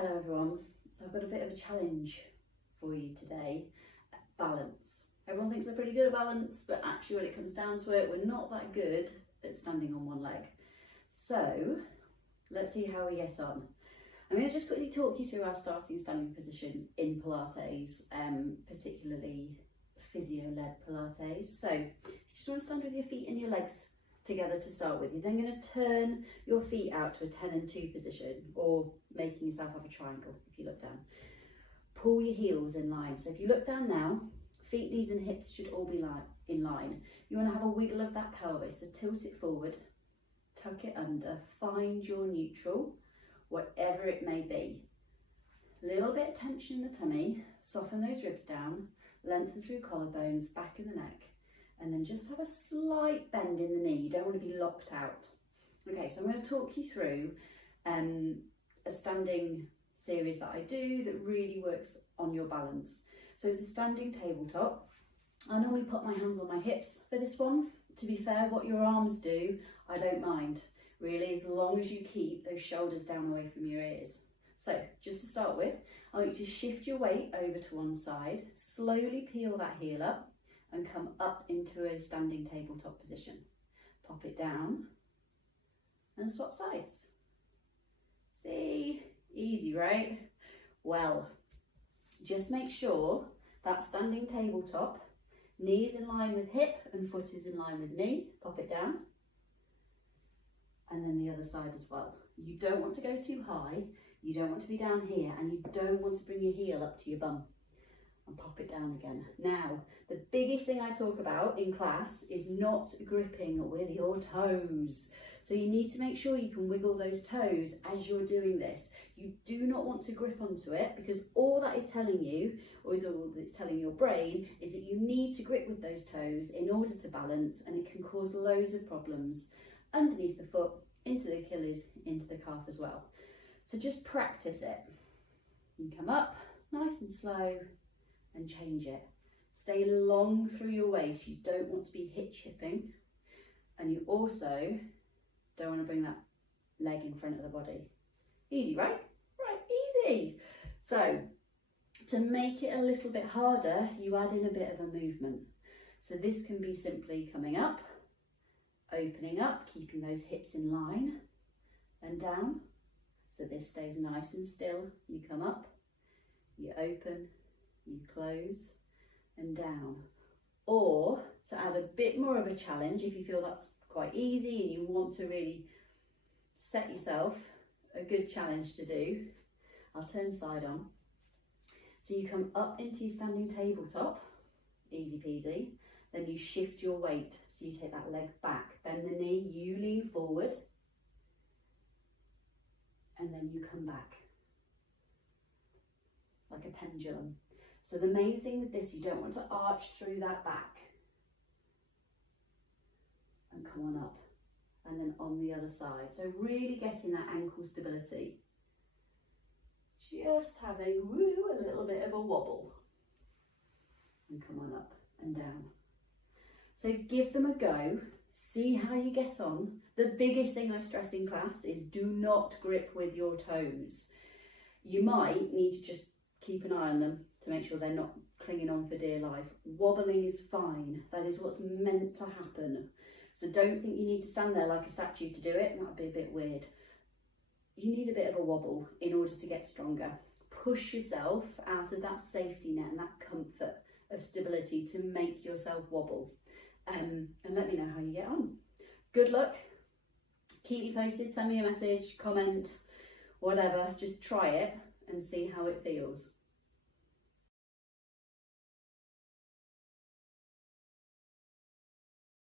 Hello everyone. So I've got a bit of a challenge for you today. Balance. Everyone thinks they're pretty good at balance, but actually when it comes down to it, we're not that good at standing on one leg. So let's see how we get on. I'm going to just quickly talk you through our starting standing position in Pilates, particularly physio-led Pilates. So you just want to stand with your feet and your legs together to start with. You're then going to turn your feet out to a 10 and 2 position, or making yourself have a triangle if you look down. Pull your heels in line. So if you look down now, feet, knees and hips should all be in line. You want to have a wiggle of that pelvis, so tilt it forward, tuck it under, find your neutral, whatever it may be. Little bit of tension in the tummy, soften those ribs down, lengthen through collarbones, back in the neck, and then just have a slight bend in the knee. You don't want to be locked out. Okay, so I'm going to talk you through a standing series that I do that really works on your balance. So it's a standing tabletop. I normally put my hands on my hips for this one. To be fair, what your arms do, I don't mind, really, as long as you keep those shoulders down away from your ears. So just to start with, I want you to shift your weight over to one side, slowly peel that heel up and come up into a standing tabletop position. Pop it down and swap sides. See, easy, right? Well, just make sure that standing tabletop, knee is in line with hip and foot is in line with knee. Pop it down. And then the other side as well. You don't want to go too high, you don't want to be down here, and you don't want to bring your heel up to your bum. And pop it down again. Now, the biggest thing I talk about in class is not gripping with your toes. So you need to make sure you can wiggle those toes as you're doing this. You do not want to grip onto it, because all that is telling you, or is all that it's telling your brain, is that you need to grip with those toes in order to balance, and it can cause loads of problems underneath the foot, into the Achilles, into the calf as well. So just practice it. You come up nice and slow and change it. Stay long through your waist. You don't want to be hitch hipping, and you also don't want to bring that leg in front of the body. Easy, right? Right, easy. So to make it a little bit harder, you add in a bit of a movement. So this can be simply coming up, opening up, keeping those hips in line, and down. So this stays nice and still. You come up, you open, you close, and down. Or to add a bit more of a challenge, if you feel that's quite easy and you want to really set yourself a good challenge to do, I'll turn side on. So you come up into your standing tabletop, easy peasy. Then you shift your weight, so you take that leg back, bend the knee, you lean forward, and then you come back like a pendulum. So the main thing with this, you don't want to arch through that back, and come on up, and then on the other side. So really getting that ankle stability, just having a little bit of a wobble, and come on up and down. So give them a go, see how you get on. The biggest thing I stress in class is do not grip with your toes. You might need to just keep an eye on them to make sure they're not clinging on for dear life. Wobbling is fine. That is what's meant to happen. So don't think you need to stand there like a statue to do it. That would be a bit weird. You need a bit of a wobble in order to get stronger. Push yourself out of that safety net and that comfort of stability to make yourself wobble. And let me know how you get on. Good luck. Keep me posted, send me a message, comment, whatever. Just try it and see how it feels.